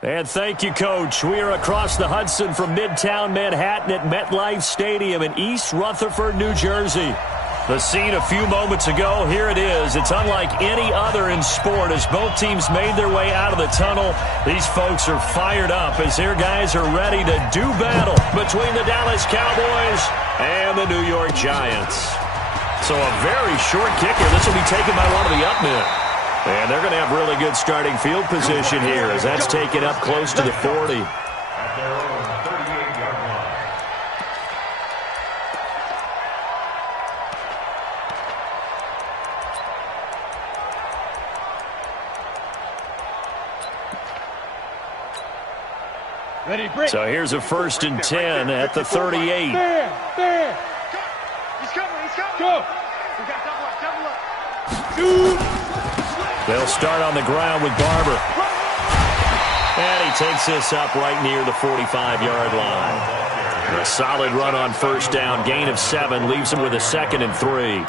And thank you, Coach. We are across the Hudson from Midtown Manhattan at MetLife Stadium in East Rutherford, New Jersey. The scene a few moments ago, here it is. It's unlike any other in sport as both teams made their way out of the tunnel. These folks are fired up as their guys are ready to do battle between the Dallas Cowboys and the New York Giants. So a very short kicker. This will be taken by one of the up men. And they're going to have really good starting field position here as that's taken up close to the 40. At their own 38-yard line. Ready, break. So here's a 1st and 10 at the 38. There. He's coming. Go. We got double up. Shoot. They'll start on the ground with Barber. And he takes this up right near the 45-yard line. A solid run on 1st down. Gain of 7 leaves him with a 2nd and 3.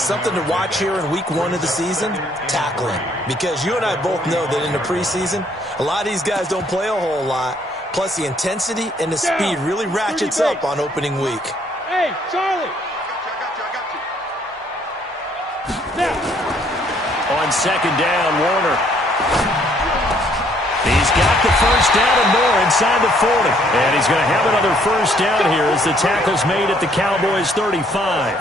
Something to watch here in week 1 of the season, tackling. Because you and I both know that in the preseason, a lot of these guys don't play a whole lot. Plus, the intensity and the speed really ratchets up on opening week. Hey, Charlie. I got you. Now. On 2nd down, Warner. He's got the 1st down and more inside the 40. And he's going to have another 1st down here as the tackle's made at the Cowboys' 35.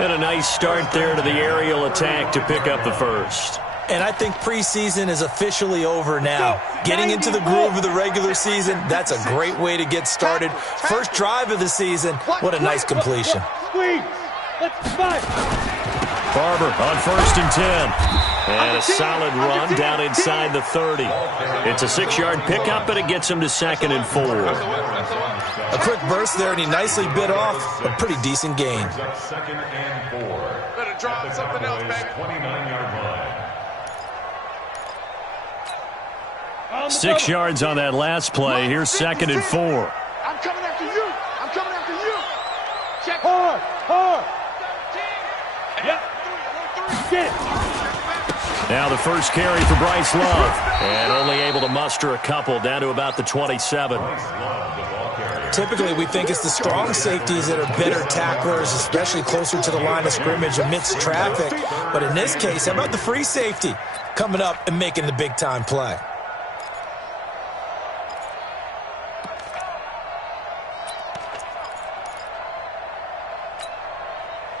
And a nice start there to the aerial attack to pick up the 1st. And I think preseason is officially over now. Getting into the groove of the regular season, that's a great way to get started. First drive of the season, what a nice completion. Squeeze. Let's fight. Barber on 1st and 10. And a solid run down inside the 30. It's a 6-yard pickup, and it gets him to 2nd and 4. A quick burst there, and he nicely bit off a pretty decent gain. 2nd and 4. Better draw something else, baby. 29-yard line. 6 yards on that last play. Here's 2nd and 4. I'm coming after you. Check. Hard. Yep. Get it. Now the first carry for Bryce Love. And only able to muster a couple down to about the 27. Typically, we think it's the strong safeties that are better tacklers, especially closer to the line of scrimmage amidst traffic. But in this case, how about the free safety coming up and making the big-time play?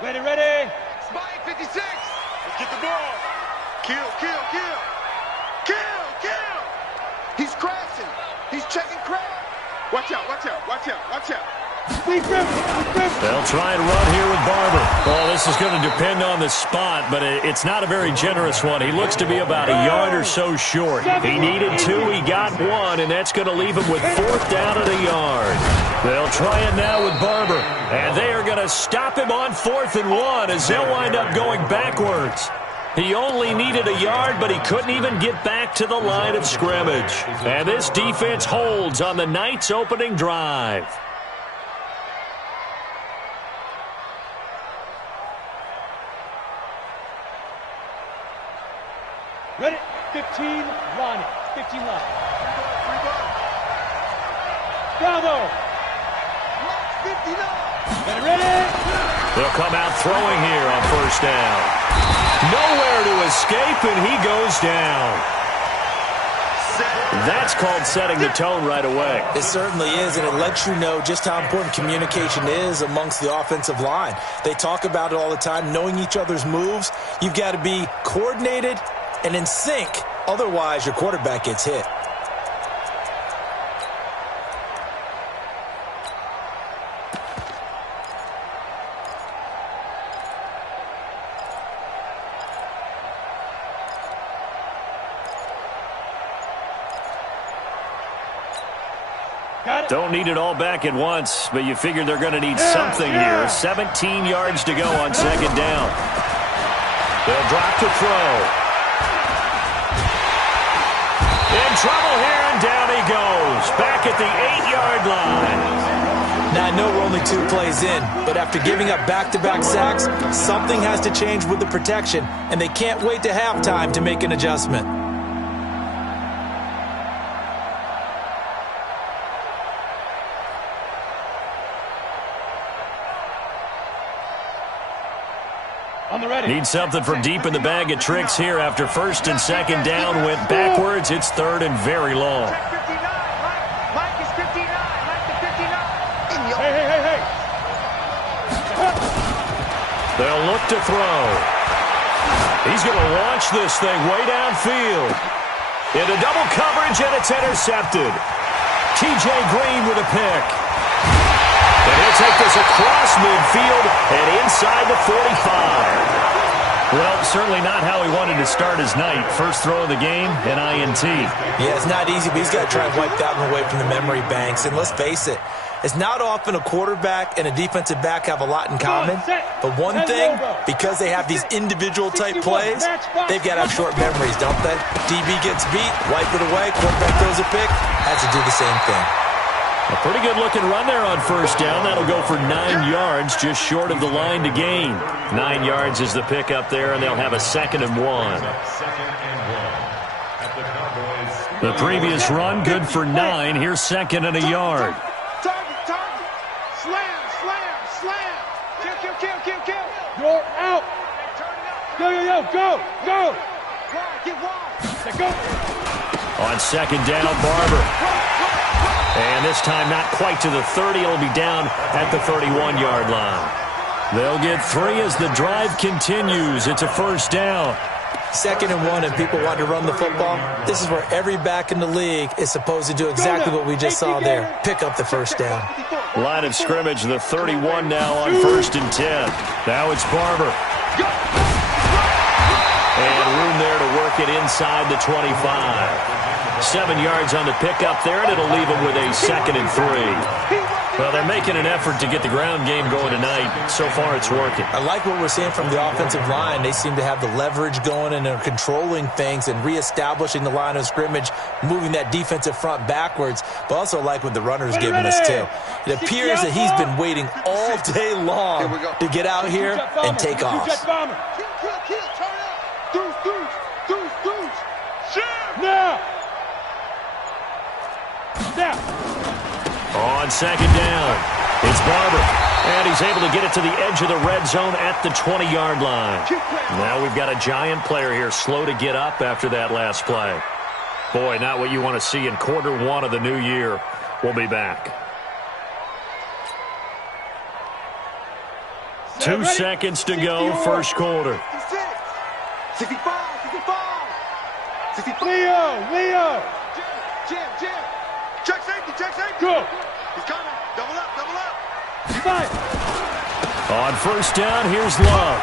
Ready. Spike 56. Let's get the ball. Kill. He's crashing. He's checking crash. Watch out. They'll try and run here with Barber. Well, this is going to depend on the spot, but it's not a very generous one. He looks to be about a yard or so short. He needed 2, he got 1, and that's going to leave him with 4th down at a yard. They'll try it now with Barber, and they are going to stop him on 4th and 1 as they'll wind up going backwards. He only needed a yard, but he couldn't even get back to the line of scrimmage. And this defense holds on the night's opening drive. Ready. 15 line. Bravo. 59. Ready. They'll come out throwing here on 1st down. Nowhere to escape, and he goes down. That's called setting the tone right away. It certainly is, and it lets you know just how important communication is amongst the offensive line. They talk about it all the time, knowing each other's moves. You've got to be coordinated and in sync. Otherwise, your quarterback gets hit. Don't need it all back at once, but you figure they're going to need something here. 17 yards to go on 2nd down. They'll drop to throw. In trouble here, and down he goes. Back at the 8-yard line. Now, I know we're only 2 plays in, but after giving up back-to-back sacks, something has to change with the protection, and they can't wait to halftime to make an adjustment. On the ready. Need something from deep in the bag of tricks here after first and second down went backwards. It's third and very long. Check 59. Mike is 59. Mike the 59. Hey. They'll look to throw. He's going to launch this thing way downfield. Into double coverage, and it's intercepted. T.J. Green with a pick. And he'll take this across midfield and inside the 45. Well, certainly not how he wanted to start his night. First throw of the game, an INT. Yeah, it's not easy, but he's got to try and wipe that one away from the memory banks. And let's face it, it's not often a quarterback and a defensive back have a lot in common. But one thing, because they have these individual type plays, they've got to have short memories, don't they? DB gets beat, wipe it away, quarterback throws a pick, has to do the same thing. A pretty good-looking run there on first down. That'll go for 9 yards, just short of the line to gain. 9 yards is the pick up there, and they'll have a 2nd and 1. The previous run, good for 9. Here's 2nd and a yard. Target. Slam. Kill. You're out. Go. Get wide. Go. On 2nd down, Barber. And this time not quite to the 30. It'll be down at the 31-yard line. They'll get 3 as the drive continues. It's a first down. 2nd and 1, and people want to run the football. This is where every back in the league is supposed to do exactly what we just saw there. Pick up the first down. Line of scrimmage, the 31 now on 1st and 10. Now it's Barber. And room there to work it inside the 25. 7 yards on the pickup there, and it'll leave them with a 2nd and 3. Well, they're making an effort to get the ground game going tonight. So far, it's working. I like what we're seeing from the offensive line. They seem to have the leverage going and are controlling things and reestablishing the line of scrimmage, moving that defensive front backwards, but also like what the runner's giving us, too. It appears that he's been waiting all day long to get out here and take off. Kill, turn up. Deuce. Shit. Now. On 2nd down, it's Barber. And he's able to get it to the edge of the red zone at the 20-yard line. Now we've got a giant player here, slow to get up after that last play. Boy, not what you want to see in quarter 1 of the new year. We'll be back. 2 seconds to go, first quarter. 65. Leo. Jim. Check safety. Go. He's coming. Double up. Five. On first down, here's Love.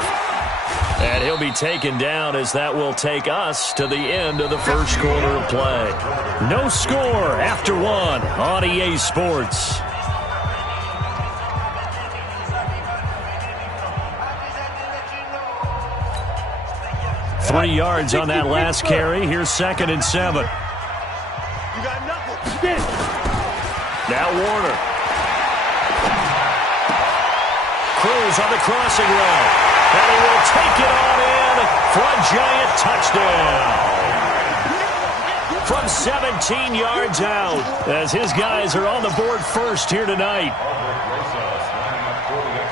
And he'll be taken down as that will take us to the end of the first quarter of play. No score after 1 on EA Sports. Three yards on that last carry. Here's 2nd and 7. You got nothing. Get it. Now Warner. Cruz on the crossing route. And he will take it on in for a giant touchdown. From 17 yards out, as his guys are on the board first here tonight.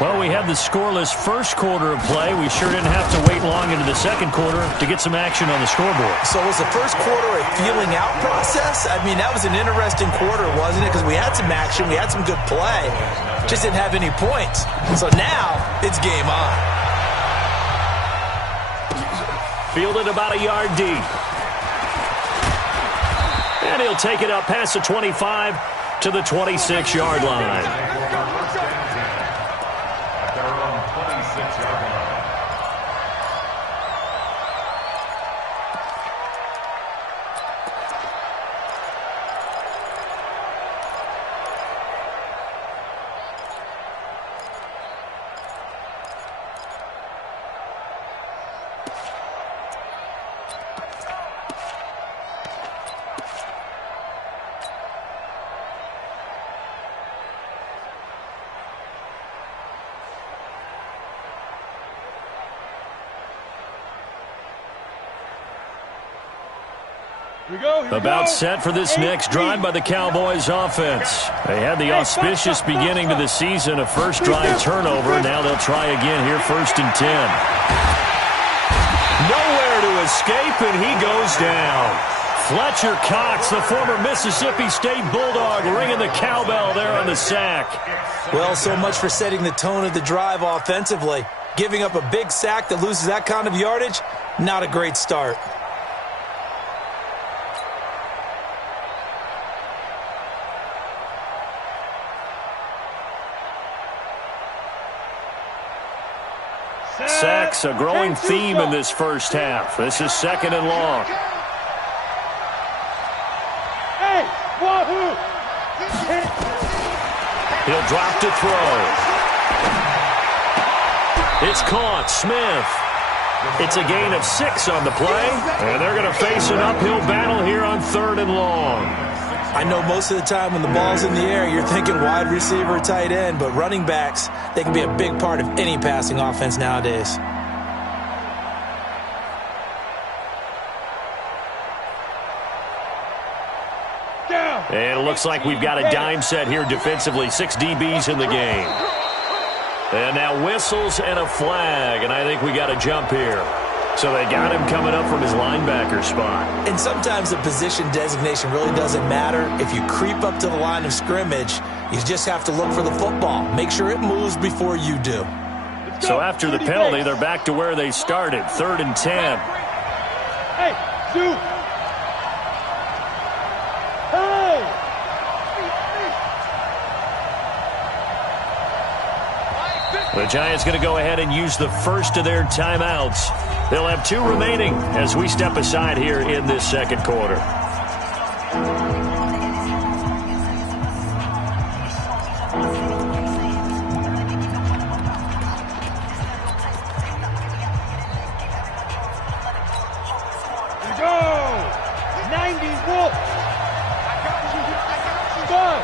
Well, we had the scoreless first quarter of play. We sure didn't have to wait long into the second quarter to get some action on the scoreboard. So was the first quarter a feeling out process? I mean, that was an interesting quarter, wasn't it? Because we had some action, we had some good play, just didn't have any points. So now it's game on. Fielded about a yard deep. And he'll take it up past the 25 to the 26-yard line. About set for this next drive by the Cowboys offense. They had the auspicious beginning to the season, a first drive turnover. Now they'll try again here, 1st and 10. Nowhere to escape, and he goes down. Fletcher Cox, the former Mississippi State Bulldog, ringing the cowbell there on the sack. Well, so much for setting the tone of the drive offensively. Giving up a big sack that loses that kind of yardage, not a great start. Sacks, a growing theme in this first half. This is 2nd and long. Hey, wahoo! He'll drop to throw. It's caught. Smith. It's a gain of 6 on the play, and they're going to face an uphill battle here on 3rd and long. I know most of the time when the ball's in the air, you're thinking wide receiver, tight end, but running backs, they can be a big part of any passing offense nowadays. And it looks like we've got a dime set here defensively. 6 DBs in the game. And now whistles and a flag, and I think we got a jump here. So they got him coming up from his linebacker spot. And sometimes the position designation really doesn't matter. If you creep up to the line of scrimmage, you just have to look for the football. Make sure it moves before you do. So after the penalty, they're back to where they started, 3rd and 10. Hey, shoot! Hey! The Giants going to go ahead and use the first of their timeouts. They'll have 2 remaining as we step aside here in this 2nd quarter. Go! 90 Wolf! Go!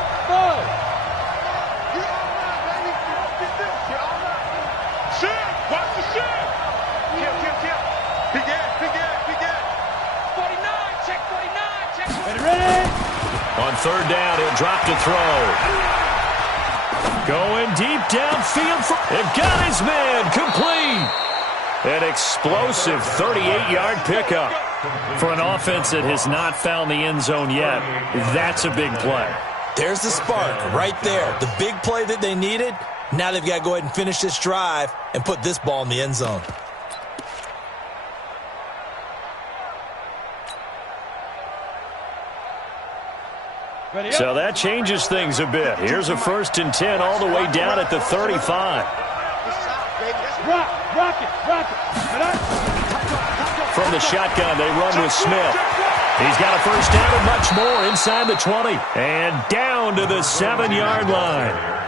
Watch the shit! Kill. Big Ed. 49, check 49, check 49. Ready? On 3rd down, he'll drop to throw. Going deep downfield. They've got his man complete. An explosive 38-yard pickup. For an offense that has not found the end zone yet, that's a big play. There's the spark right there. The big play that they needed. Now they've got to go ahead and finish this drive and put this ball in the end zone. So that changes things a bit. Here's a 1st and 10 all the way down at the 35. Rock it. From the shotgun, they run with Smith. He's got a first down and much more inside the 20. And down to the 7-yard line.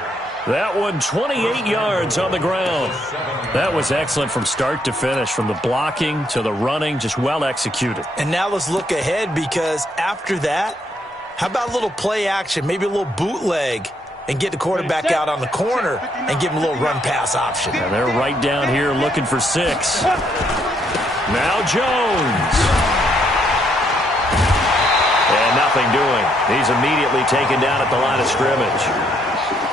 That one 28 yards on the ground. That was excellent from start to finish, from the blocking to the running, just well executed. And now let's look ahead, because after that, how about a little play action, maybe a little bootleg, and get the quarterback out on the corner and give him a little run-pass option. And they're right down here looking for 6. Now Jones. And nothing doing. He's immediately taken down at the line of scrimmage.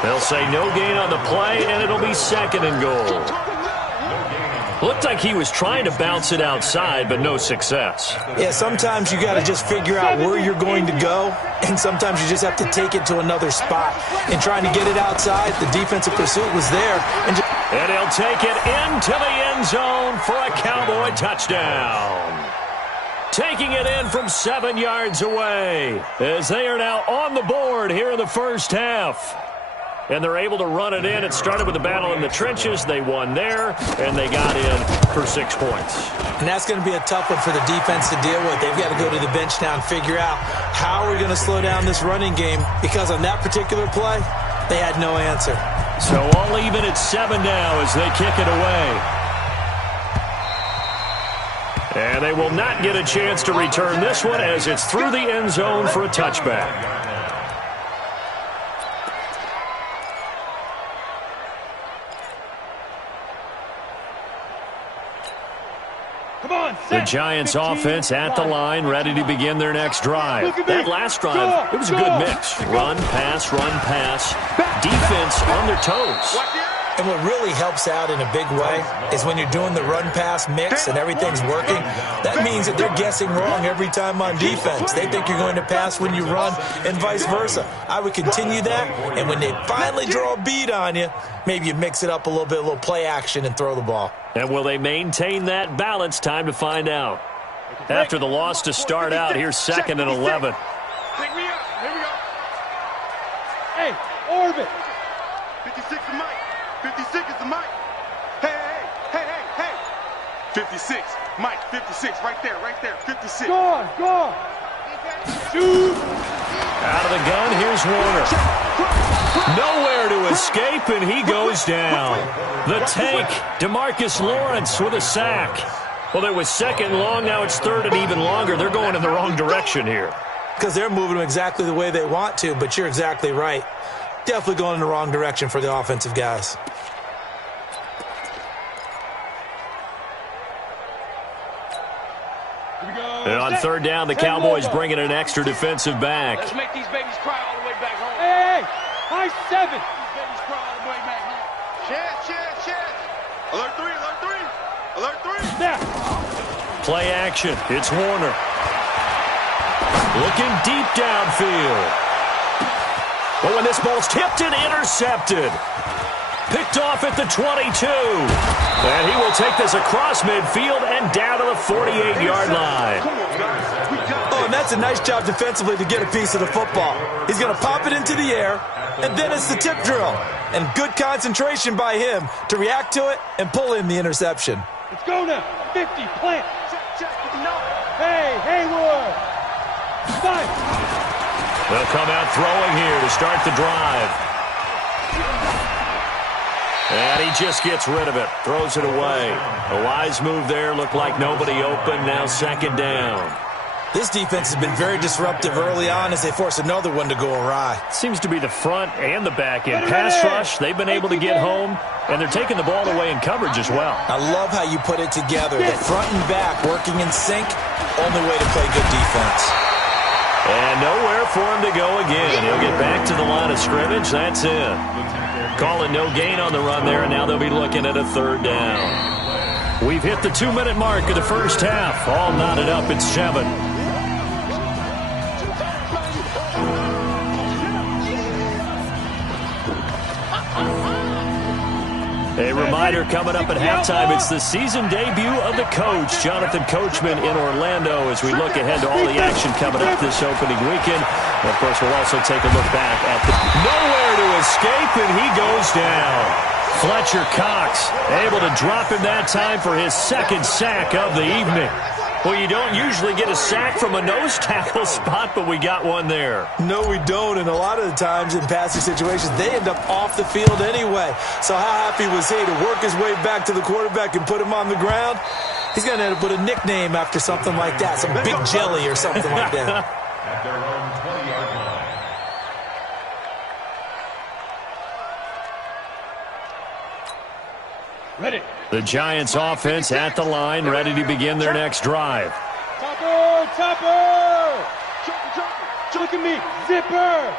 They'll say no gain on the play, and it'll be 2nd and goal. Looked like he was trying to bounce it outside, but no success. Yeah, sometimes you got to just figure out where you're going to go, and sometimes you just have to take it to another spot. And trying to get it outside, the defensive pursuit was there. And he'll take it into the end zone for a Cowboy touchdown. Taking it in from 7 yards away, as they are now on the board here in the first half. And they're able to run it in. It started with a battle in the trenches. They won there, and they got in for 6 points. And that's going to be a tough one for the defense to deal with. They've got to go to the bench now and figure out how we're going to slow down this running game, because on that particular play, they had no answer. So all even at 7 now as they kick it away. And they will not get a chance to return this one, as it's through the end zone for a touchback. Come on, The Giants offense at the line, ready to begin their next drive. That last drive, it was a good mix. Run, pass, defense on their toes. And what really helps out in a big way is when you're doing the run-pass mix and everything's working, that means that they're guessing wrong every time on defense. They think you're going to pass when you run and vice versa. I would continue that, and when they finally draw a bead on you, maybe you mix it up a little play action and throw the ball. And will they maintain that balance? Time to find out. After the loss to start out, here's 2nd and 11. Pick me up. Here we go. Hey, orbit. 56 is Mike. 56 is the Mike. Hey. 56. Mike, 56. Right there. 56. Gone. Shoot. Out of the gun, here's Warner. Nowhere to escape, and he goes down. The tank, DeMarcus Lawrence with a sack. Well, it was 2nd long, now it's 3rd and even longer. They're going in the wrong direction here. Because they're moving them exactly the way they want to, but you're exactly right. Definitely going in the wrong direction for the offensive guys. And on 3rd down, the Cowboys bring in an extra defensive back. Let's make these babies cry all the way back home. Hey, high 7. These babies cry all the way back home. Chance. Alert 3. Now. Play action. It's Warner. Looking deep downfield. But when this ball's tipped and intercepted. Picked off at the 22. And he will take this across midfield and down to the 48-yard line. Oh, and that's a nice job defensively to get a piece of the football. He's going to pop it into the air, and then it's the tip drill. And good concentration by him to react to it and pull in the interception. Let's go now. 50, plant. Hey, Haywood. Nice. They'll come out throwing here to start the drive. And he just gets rid of it, throws it away. A wise move there, looked like nobody open, now 2nd down. This defense has been very disruptive early on as they force another one to go awry. Seems to be the front and the back end. Pass rush, they've been able to get home, and they're taking the ball away in coverage as well. I love how you put it together. The front and back working in sync, only way to play good defense. And nowhere for him to go again. He'll get back to the line of scrimmage. That's it. Calling no gain on the run there, and now they'll be looking at a 3rd down. We've hit the 2-minute mark of the first half. All knotted up at 7. A reminder coming up at halftime, it's the season debut of the coach, Jonathan Coachman in Orlando, as we look ahead to all the action coming up this opening weekend. And of course, we'll also take a look back at the nowhere to escape, and he goes down. Fletcher Cox able to drop him that time for his 2nd sack of the evening. Well, you don't usually get a sack from a nose tackle spot, but we got one there. No, we don't, and a lot of the times in passing situations, they end up off the field anyway. So how happy was he to work his way back to the quarterback and put him on the ground? He's going to end up with a nickname after something like that, some Big Jelly or something like that. At their own 20-yard line. Ready. The Giants offense at the line, ready to begin their next drive. Topper! Look at me, zipper!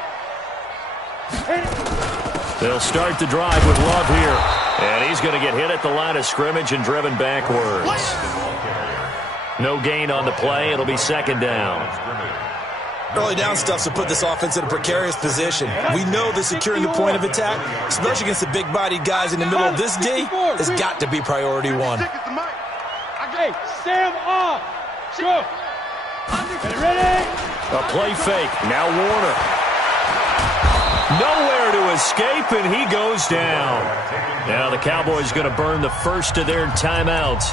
They'll start the drive with Love here. And he's going to get hit at the line of scrimmage and driven backwards. No gain on the play. It'll be 2nd down. Early down stuff to put this offense in a precarious position. We know that securing the point of attack, especially against the big-bodied guys in the middle of this D, has got to be priority 1. Hey, Sam off! Go! Ready? A play fake. Now Warner. Nowhere to escape, and he goes down. Now the Cowboys going to burn the first of their timeouts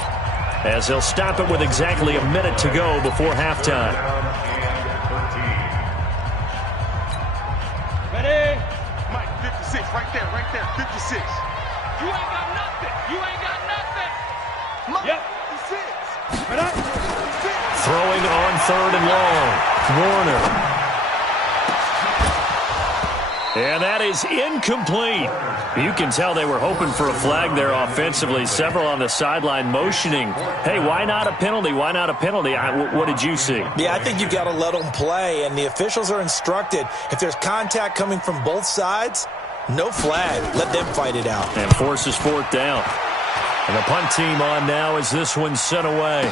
as they'll stop it with exactly a minute to go before halftime. Ready? Mike, 56, right there, 56. You ain't got nothing. Yep. 56. Right up. Throwing on 3rd and long. Warner. And that is incomplete. You can tell they were hoping for a flag there offensively. Several on the sideline motioning, hey, why not a penalty? Why not a penalty? What did you see? Yeah, I think you've got to let them play, and the officials are instructed, if there's contact coming from both sides, no flag. Let them fight it out. And forces fourth down. And the punt team on now as this one's sent away.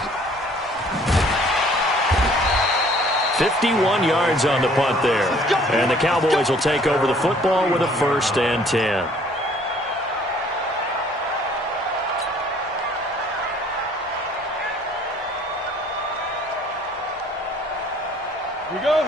51 yards on the punt there. And the Cowboys will take over the football with a 1st and 10.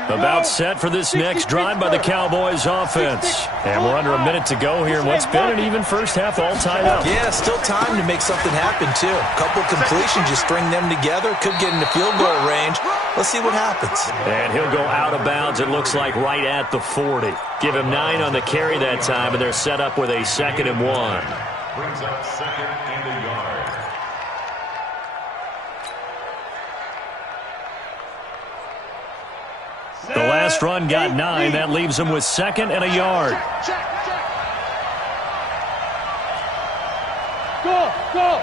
About set for this next drive by the Cowboys offense. And we're under a minute to go here in what's been an even first half all tied up. Yeah, still time to make something happen, too. A couple completions, you string them together, could get into field goal range. Let's see what happens. And he'll go out of bounds, it looks like, right at the 40. Give him 9 on the carry that time, and they're set up with a 2nd and 1. Brings up 2nd and a yard. The last run got 9. That leaves him with 2nd and a yard. Go, go.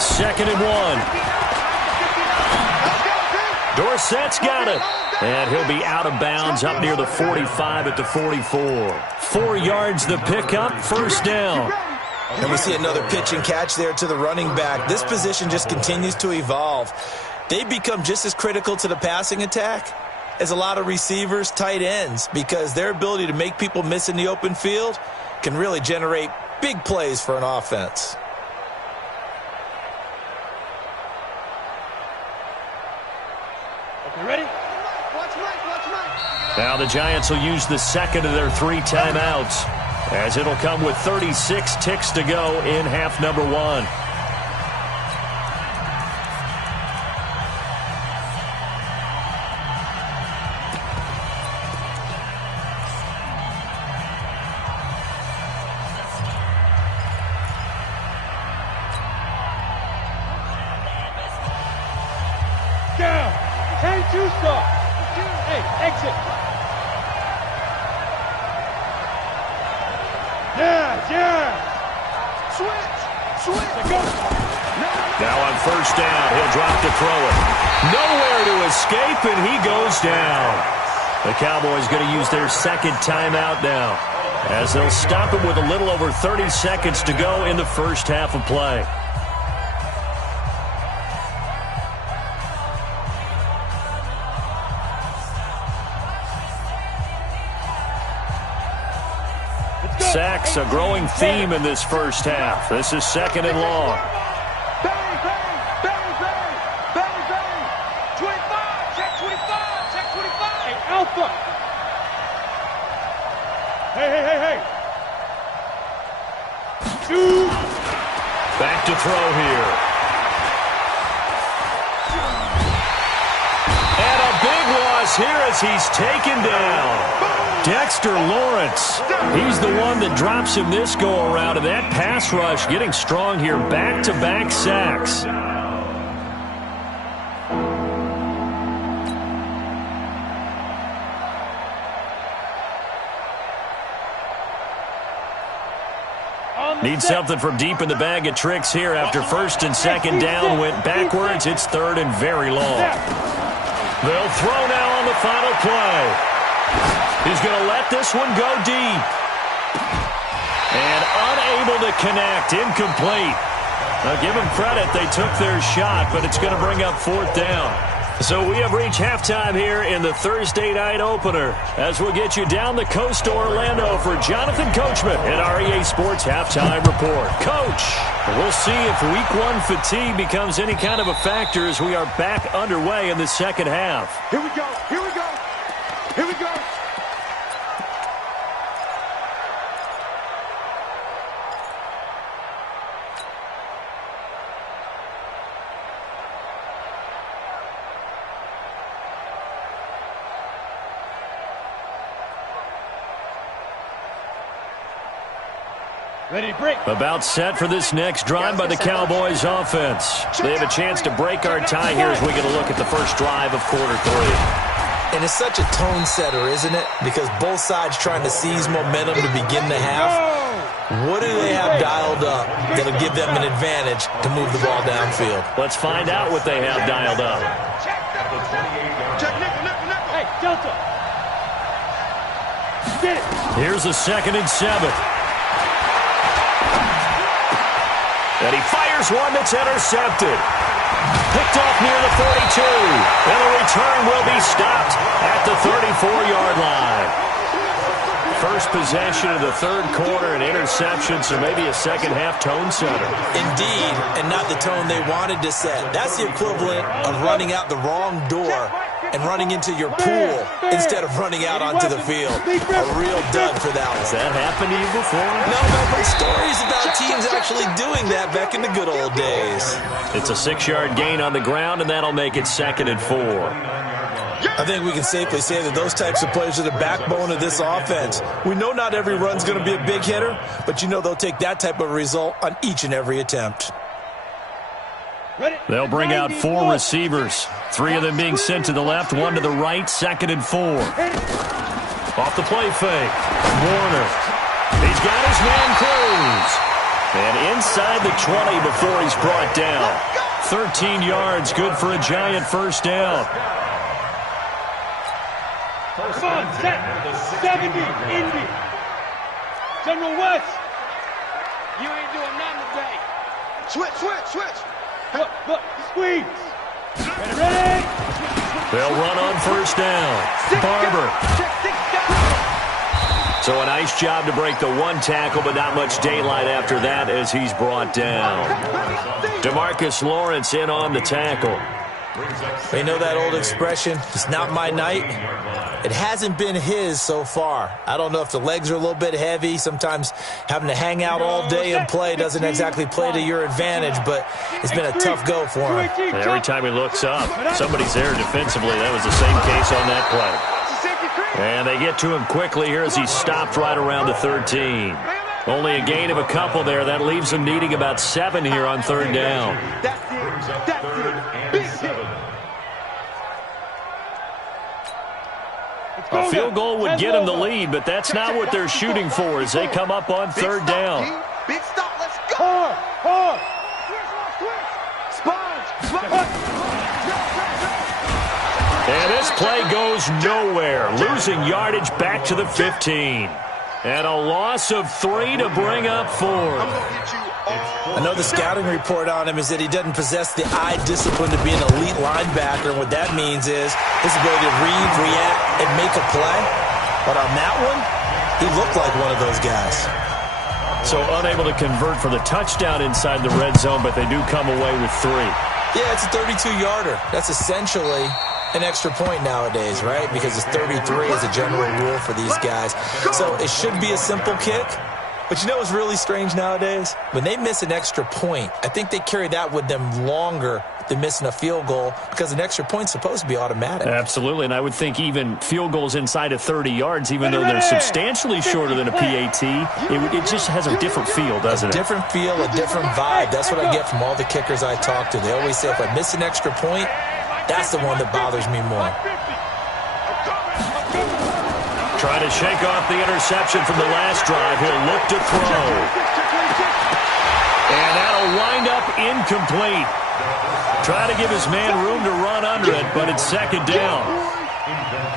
2nd and 1. Dorsett's got it. And he'll be out of bounds up near the 45 at the 44. 4 yards the pickup, 1st down. And we see another pitch and catch there to the running back. This position just continues to evolve. They become just as critical to the passing attack as a lot of receivers, tight ends, because their ability to make people miss in the open field can really generate big plays for an offense. Okay, ready? Now the Giants will use the 2nd of their 3 timeouts, as it'll come with 36 ticks to go in half number 1. Down. 10-2 stop. Hey, exit. Yeah. Switch. Go. Now on 1st down, he'll drop to throw it. Nowhere to escape, and he goes down. The Cowboys going to use their 2nd timeout now, as they'll stop him with a little over 30 seconds to go in the first half of play. Sacks, a growing theme in this first half. This is 2nd and long. Bang, bang, bang, bang, bang, bang. 25, check 25, check 25. Hey, Alpha. Hey. 2. Back to throw here. And a big loss here as he's taken down. Dexter Lawrence, he's the one that drops him this go-around, and that pass rush getting strong here, back-to-back sacks. Need something from deep in the bag of tricks here after 1st and 2nd down went backwards. It's 3rd and very long. They'll throw now on the final play. He's going to let this one go deep. And unable to connect, incomplete. Now give them credit, they took their shot, but it's going to bring up 4th down. So we have reached halftime here in the Thursday night opener, as we'll get you down the coast to Orlando for Jonathan Coachman at REA Sports Halftime Report. Coach, we'll see if Week 1 fatigue becomes any kind of a factor as we are back underway in the second half. Here we go. Ready, break. About set for this next drive by the Cowboys offense. They have a chance to break our tie here as we get a look at the first drive of quarter 3. And it's such a tone setter, isn't it? Because both sides trying to seize momentum to begin the half. What do they have dialed up that'll give them an advantage to move the ball downfield? Let's find out what they have dialed up. Check nickel, nickel, nickel. Hey, Delta. Get it. Here's a 2nd and 7. And he fires one that's intercepted. Picked off near the 42. And the return will be stopped at the 34-yard line. First possession of the third quarter, an interception, so maybe a second-half tone setter. Indeed, and not the tone they wanted to set. That's the equivalent of running out the wrong door and running into your pool instead of running out onto the field. A real dud for that one. Has that happened to you before? No, but stories about teams actually doing that back in the good old days. It's a 6-yard gain on the ground, and that'll make it 2nd and 4. I think we can safely say that those types of plays are the backbone of this offense. We know not every run's going to be a big hitter, but you know they'll take that type of result on each and every attempt. They'll bring out 4 receivers, 3 of them being sent to the left, 1 to the right, 2nd and 4. Off the play fake, Warner. He's got his man closed. And inside the 20 before he's brought down. 13 yards, good for a giant first down. Come on, set. 70, Indy. General West. You ain't doing nothing today. Switch. Look, squeeze. Ready? They'll run on first down. Barber. So a nice job to break the 1 tackle, but not much daylight after that as he's brought down. DeMarcus Lawrence in on the tackle. They know that old expression, it's not my night. It hasn't been his so far. I don't know if the legs are a little bit heavy. Sometimes having to hang out all day and play doesn't exactly play to your advantage, but it's been a tough go for him. And every time he looks up, somebody's there defensively. That was the same case on that play. And they get to him quickly here as he's stopped right around the 13. Only a gain of a couple there. That leaves him needing about 7 here on 3rd down. A field goal would get him the lead, but that's not what they're shooting for as they come up on 3rd down. Big stop, let's go. Hard. And this play goes nowhere, losing yardage back to the 15. And a loss of 3 to bring up 4. I know the scouting report on him is that he doesn't possess the eye discipline to be an elite linebacker, and what that means is his ability to read, react, and make a play. But on that one, he looked like one of those guys. So unable to convert for the touchdown inside the red zone, but they do come away with 3. Yeah, it's a 32-yarder. That's essentially an extra point nowadays, right? Because it's 33 as a general rule for these guys. So it should be a simple kick. But you know what's really strange nowadays? When they miss an extra point, I think they carry that with them longer than missing a field goal because an extra point's supposed to be automatic. Absolutely, and I would think even field goals inside of 30 yards, even though they're substantially shorter than a PAT, it just has a different feel, doesn't it? A different feel, a different vibe. That's what I get from all the kickers I talk to. They always say if I miss an extra point, that's the one that bothers me more. Trying to shake off the interception from the last drive. He'll look to throw. And that'll wind up incomplete. Try to give his man room to run under it, but it's 2nd down.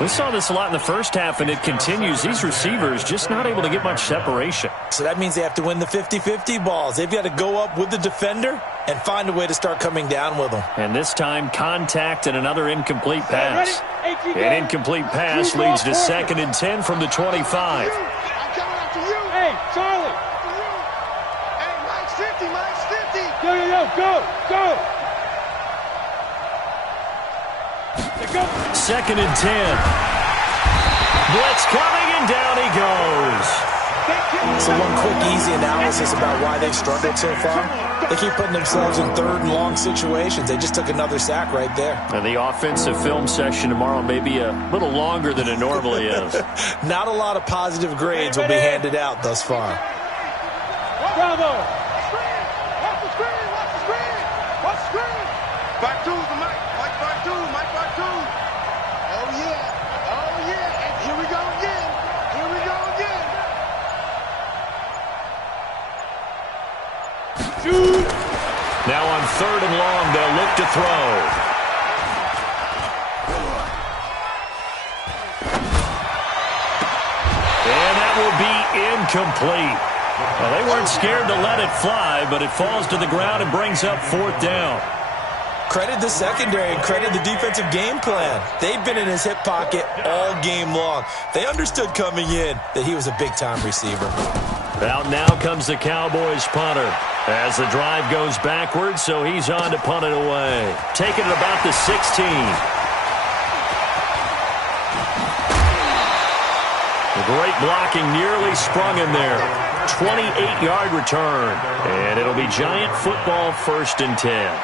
We saw this a lot in the first half, and it continues. These receivers just not able to get much separation. So that means they have to win the 50-50 balls. They've got to go up with the defender and find a way to start coming down with them. And this time, contact and another incomplete pass. An incomplete pass leads to 2nd and 10 from the 25. I'm coming after you. Hey, Charlie. Hey, Mike's 50, Mike's 50. Go. 2nd and 10. Blitz coming, and down he goes. So one quick, easy analysis about why they've struggled so far. They keep putting themselves in 3rd and long situations. They just took another sack right there. And the offensive film session tomorrow may be a little longer than it normally is. Not a lot of positive grades will be handed out thus far. Bravo. Watch the screen. Back two, the Mike. Mike back two. Oh, yeah. Now on 3rd and long, they'll look to throw. And that will be incomplete. Well, they weren't scared to let it fly, but it falls to the ground and brings up 4th down. Credit the secondary and credit the defensive game plan. They've been in his hip pocket all game long. They understood coming in that he was a big-time receiver. Out now comes the Cowboys punter as the drive goes backwards, so he's on to punt it away. Taking it about the 16. The great blocking nearly sprung him there. 28-yard return, and it'll be Giant football 1st and 10.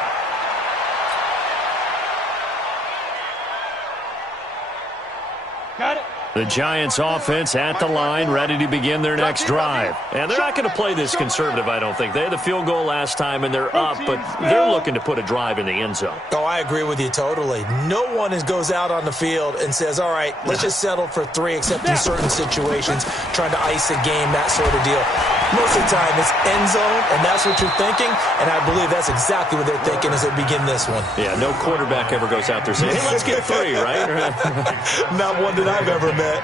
Got it. The Giants offense at the line, ready to begin their next drive. And they're not going to play this conservative, I don't think. They had the field goal last time, and they're up, but they're looking to put a drive in the end zone. Oh, I agree with you totally. No one goes out on the field and says, all right, let's just settle for 3, except in certain situations, trying to ice a game, that sort of deal. Most of the time, it's end zone, and that's what you're thinking, and I believe that's exactly what they're thinking as they begin this one. Yeah, no quarterback ever goes out there saying, hey, let's get 3, right? Not one that I've ever met.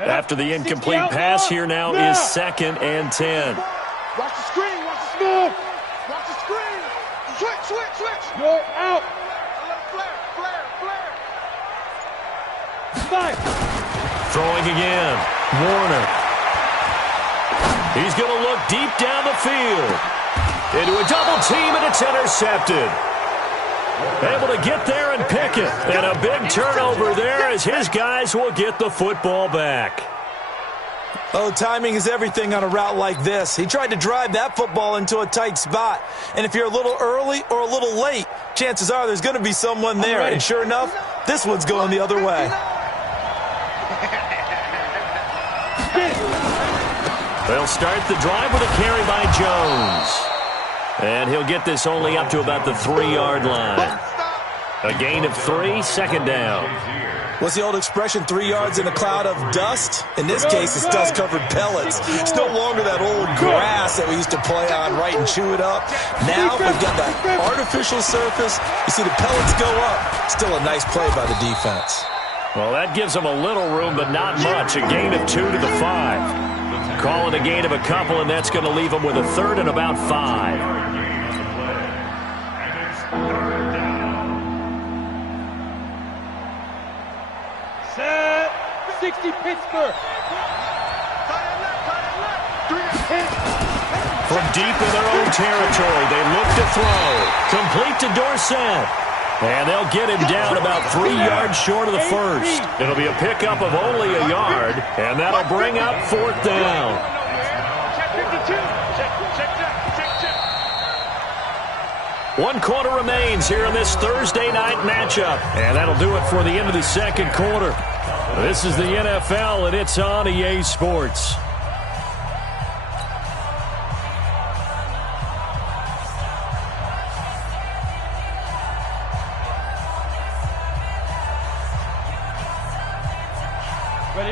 After the incomplete pass, here now is 2nd and 10. Watch the screen. Watch the screen. Watch the screen. Switch. You're out. Flare. Five. Throwing again. Warner. He's going to look deep down the field. Into a double team, and it's intercepted. Able to get there and pick it. And a big turnover there as his guys will get the football back. Oh, timing is everything on a route like this. He tried to drive that football into a tight spot. And if you're a little early or a little late, chances are there's going to be someone there. And sure enough, this one's going the other way. They'll start the drive with a carry by Jones. And he'll get this only up to about the 3-yard line. A gain of 3, 2nd down. What's the old expression, 3 yards in a cloud of dust? In this case, it's dust-covered pellets. It's no longer that old grass that we used to play on, right, and chew it up. Now we've got that artificial surface. You see the pellets go up. Still a nice play by the defense. Well, that gives them a little room, but not much. A gain of 2 to the 5. Call it a gain of a couple, and that's going to leave them with a 3rd and about 5. Set. 60 Pittsburgh. From deep in their own territory, they look to throw. Complete to Dorsett. And they'll get him down about 3 yards short of the first. It'll be a pickup of only a yard, and that'll bring up 4th down. One quarter remains here in this Thursday night matchup, and that'll do it for the end of the 2nd quarter. This is the NFL, and it's on EA Sports.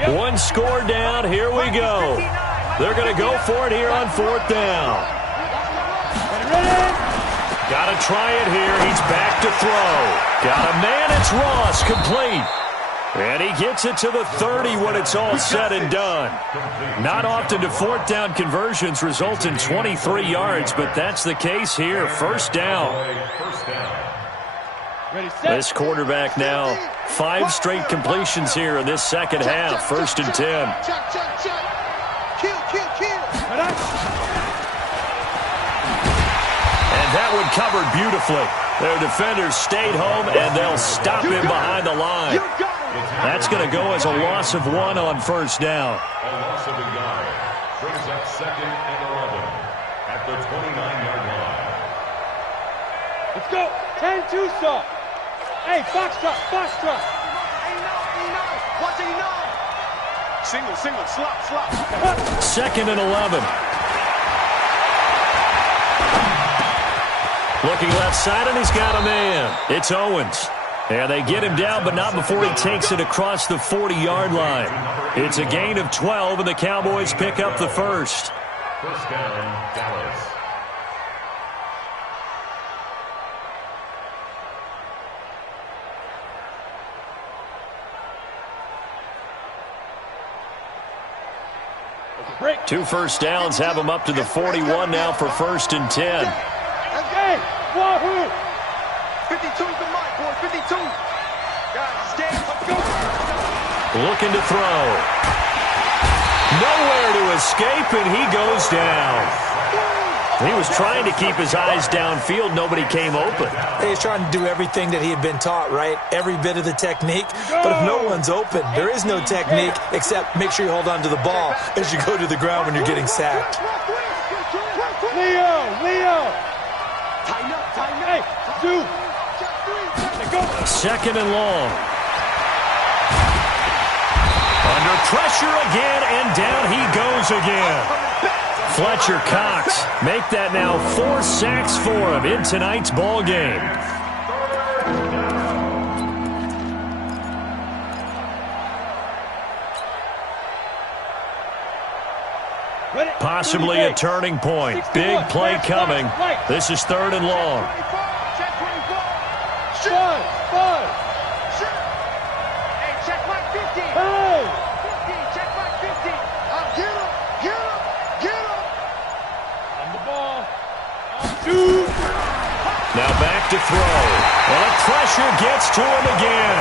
One score down. Here we go. They're going to go for it here on 4th down. Got to try it here. He's back to throw. Got a man. It's Ross. Complete. And he gets it to the 30 when it's all said and done. Not often do 4th down conversions result in 23 yards, but that's the case here. 1st down. This quarterback now 5 straight completions here in this 2nd half. 1st and 10. And that one covered beautifully. Their defenders stayed home, and they'll stop him behind the line. That's going to go as a loss of 1 on 1st down. A loss of a yard brings up 2nd and 11 at the 29-yard line. Let's go. 10-2 stop. Hey, Foxtrot. Watch it, Single, slop. 2nd and 11. Looking left side, and he's got a man. It's Owens. And they get him down, but not before he takes it across the 40-yard line. It's a gain of 12, and the Cowboys pick up the first. First down, Dallas. Two first downs have him up to the 41 now for 1st and 10. Okay, Wahoo! 52's the mic, boy, 52. Guys, stay. Let's go. Looking to throw. Nowhere to escape, and he goes down. He was trying to keep his eyes downfield. Nobody came open. He's trying to do everything that he had been taught, right? Every bit of the technique. But if no one's open, there is no technique except make sure you hold on to the ball as you go to the ground when you're getting sacked. Leo! Tighten up. Hey, dude! Go! 2nd and long. Under pressure again, and down he goes again. Fletcher Cox make that now 4 sacks for him in tonight's ball game. Possibly a turning point. Big play coming. This is 3rd and long. Five. Hey, check my 50. Hey! 50, check my 50. Get him. On the ball. Dude! Now back to throw. Well, the pressure gets to him again.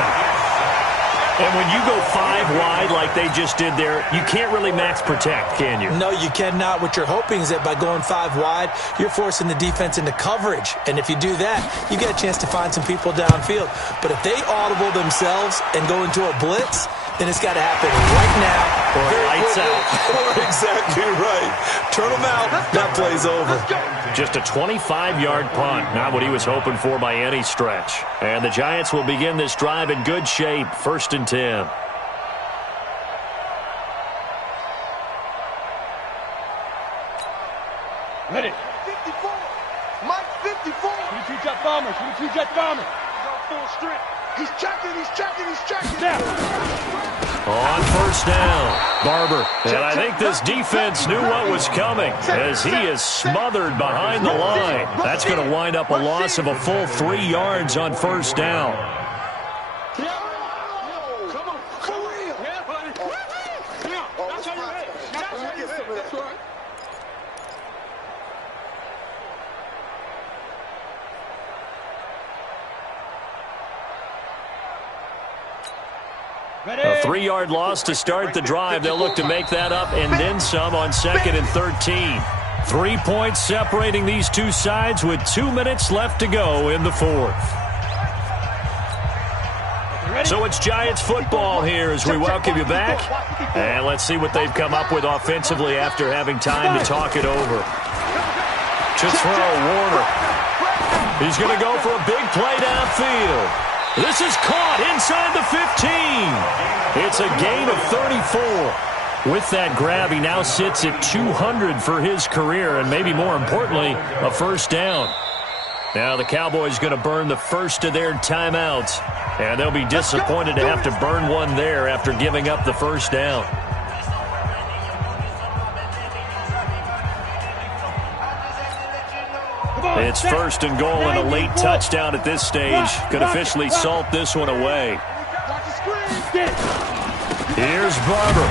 And when you go 5 wide like they just did there, you can't really max protect, can you? No, you cannot. What you're hoping is that by going 5 wide, you're forcing the defense into coverage. And if you do that, you get a chance to find some people downfield. But if they audible themselves and go into a blitz, then it's got to happen right now. Or lights out. Exactly right. Turn them out. That play's over. Just a 25-yard punt. Not what he was hoping for by any stretch. And the Giants will begin this drive in good shape. 1st and 10. Ready. 54. Mike, 54. 22 jet bombers. 22 jet bombers. He's on full strength. He's checking. On 1st down, Barber. And I think this defense knew what was coming as he is smothered behind the line. That's going to wind up a loss of a full 3 yards on 1st down. Come on, for real. Yeah, buddy. That's how you hit. That's how you hit. That's right. A 3-yard loss to start the drive. They'll look to make that up and then some on 2nd and 13. 3 points separating these two sides with 2 minutes left to go in the 4th. So it's Giants football here as we welcome you back. And let's see what they've come up with offensively after having time to talk it over. To throw, Warner. He's going to go for a big play downfield. This is caught inside the 15. It's a gain of 34. With that grab, he now sits at 200 for his career, and maybe more importantly, a 1st down. Now the Cowboys going to burn the first of their timeouts, and they'll be disappointed to have to burn one there after giving up the 1st down. It's 1st and goal and a late touchdown at this stage. Could officially salt this one away. Here's Barber.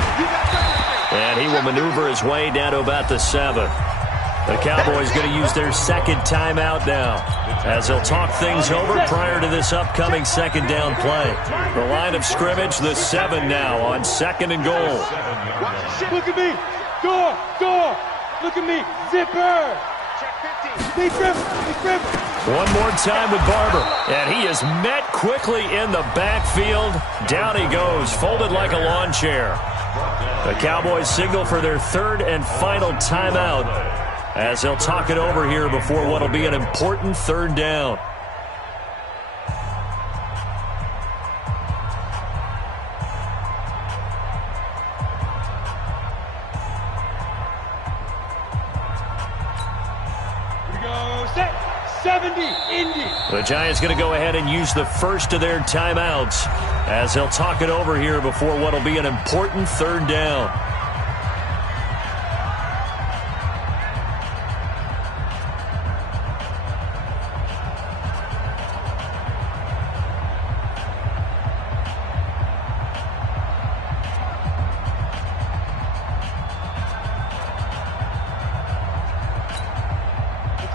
And he will maneuver his way down to about the 7. The Cowboys going to use their 2nd timeout now as they'll talk things over prior to this upcoming 2nd down play. The line of scrimmage, the 7 now on 2nd and goal. Look at me. Door. Look at me. Zipper. One more time with Barber, and he is met quickly in the backfield. Down he goes, folded like a lawn chair. The Cowboys signal for their 3rd and final timeout as they'll talk it over here before what will be an important 3rd down. set, 70, Indy. The Giants going to go ahead and use the first of their timeouts as they'll talk it over here before what will be an important third down.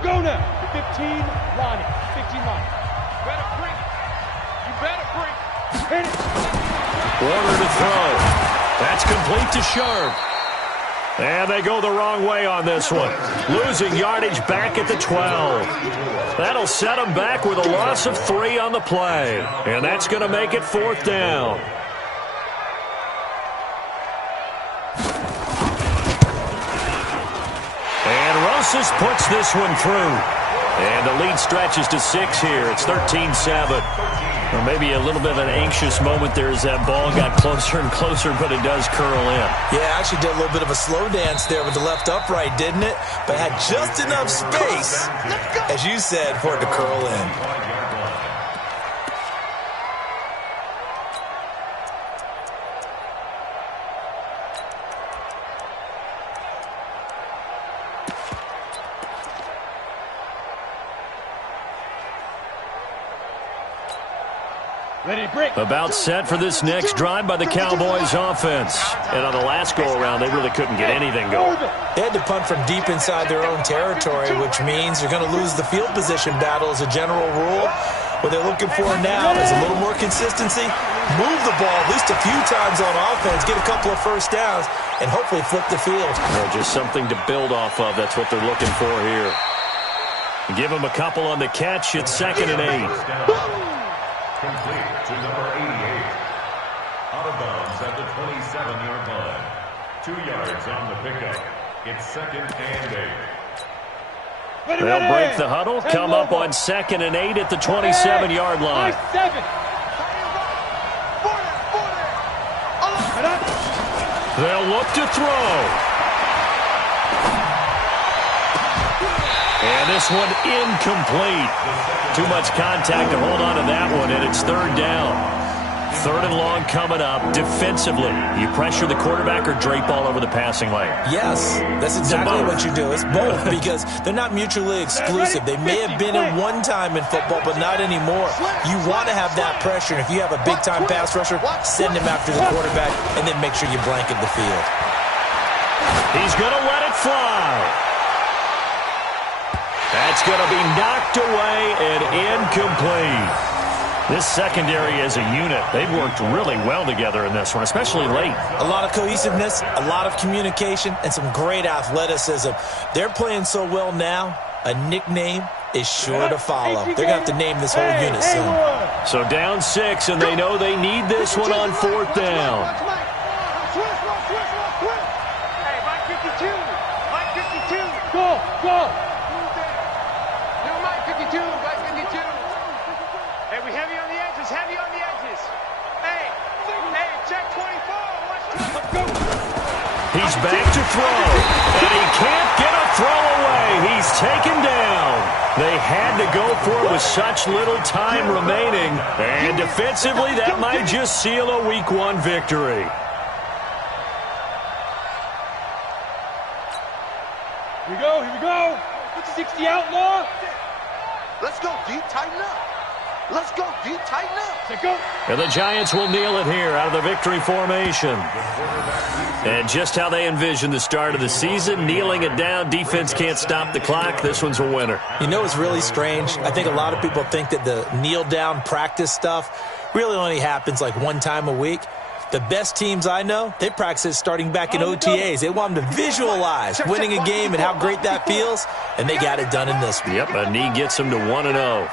Go now. 15 line. 15 line. Better bring it. You better bring it. Hit it. Warner to throw. That's complete to Sharp. And they go the wrong way on this one. Losing yardage back at the 12. That'll set them back with a loss of 3 on the play. And that's going to make it 4th down. And Rosas puts this one through. And the lead stretches to 6 here. It's 13-7. Or maybe a little bit of an anxious moment there as that ball got closer and closer, but it does curl in. Yeah, actually did a little bit of a slow dance there with the left upright, didn't it? But had just enough space, as you said, for it to curl in. Ready to break. About set for this next drive by the Cowboys offense. And on the last go-around, they really couldn't get anything going. They had to punt from deep inside their own territory, which means they're going to lose the field position battle as a general rule. What they're looking for now is a little more consistency, move the ball at least a few times on offense, get a couple of first downs, and hopefully flip the field. Well, just something to build off of. That's what they're looking for here. Give them a couple on the catch. It's 2nd and 8. Complete to number 88. Out of bounds at the 27-yard line. 2 yards on the pickup. It's 2nd and 8. They'll break the huddle, come up on 2nd and 8 at the 27-yard line. 7. They'll look to throw. And this one incomplete. Too much contact to hold on to that one, and it's 3rd down. 3rd and long coming up. Defensively, you pressure the quarterback or drape all over the passing lane? Yes, that's exactly what you do. It's both because they're not mutually exclusive. They may have been at one time in football, but not anymore. You want to have that pressure. And if you have a big-time pass rusher, send him after the quarterback, and then make sure you blanket the field. He's going to let it fly. That's going to be knocked away and incomplete. This secondary as a unit, they've worked really well together in this one, especially late. A lot of cohesiveness, a lot of communication, and some great athleticism. They're playing so well now, a nickname is sure to follow. They're going to have to name this whole unit soon. So down 6, and they know they need this one on 4th down. Hey, Mike 52. Mike 52. Go. No, Mike 52. Mike 52. Hey, we heavy on the edges. Heavy on the edges. Hey, check 24. Watch 24. He's back to throw, and he can't get a throw away. He's taken down. They had to go for it with such little time remaining, and defensively, that might just seal a Week 1 victory. Here we go. 60 outlaw. Let's go, D. Tighten up. Let's go, D. Tighten up. Let's go. And the Giants will kneel it here out of the victory formation. And just how they envisioned the start of the season, kneeling it down, defense can't stop the clock. This one's a winner. You know what's really strange? I think a lot of people think that the kneel-down practice stuff really only happens like one time a week. The best teams I know, they practice it starting back in OTAs. They want them to visualize winning a game and how great that feels, and they got it done in this one. Yep, a knee gets them to 1-0.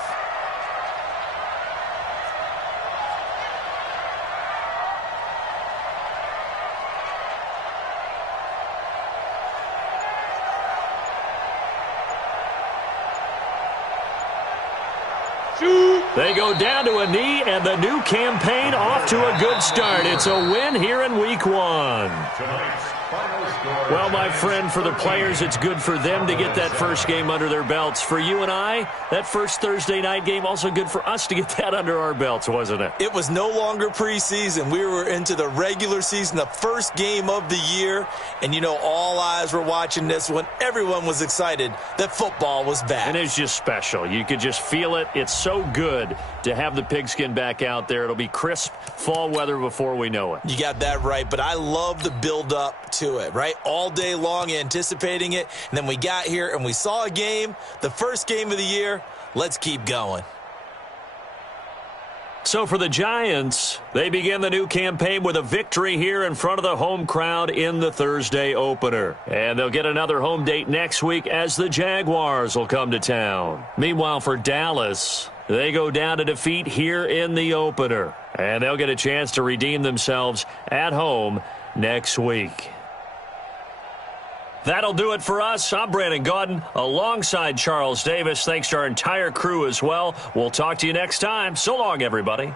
They go down to a knee, and the new campaign off to a good start. It's a win here in Week 1. Tonight's Well, my friend, for the players, it's good for them to get that first game under their belts. For you and I, that first Thursday night game, also good for us to get that under our belts, wasn't it? It was no longer preseason. We were into the regular season, the first game of the year. And, you know, all eyes were watching this when everyone was excited that football was back. And it's just special. You could just feel it. It's so good to have the pigskin back out there. It'll be crisp fall weather before we know it. You got that right, but I love the build-up to it, right? All day long anticipating it, and then we got here and we saw a game, the first game of the year. Let's keep going. So for the Giants, they begin the new campaign with a victory here in front of the home crowd in the Thursday opener. And they'll get another home date next week as the Jaguars will come to town. Meanwhile, for Dallas, they go down to defeat here in the opener. And they'll get a chance to redeem themselves at home next week. That'll do it for us. I'm Brandon Gaudin alongside Charles Davis. Thanks to our entire crew as well. We'll talk to you next time. So long, everybody.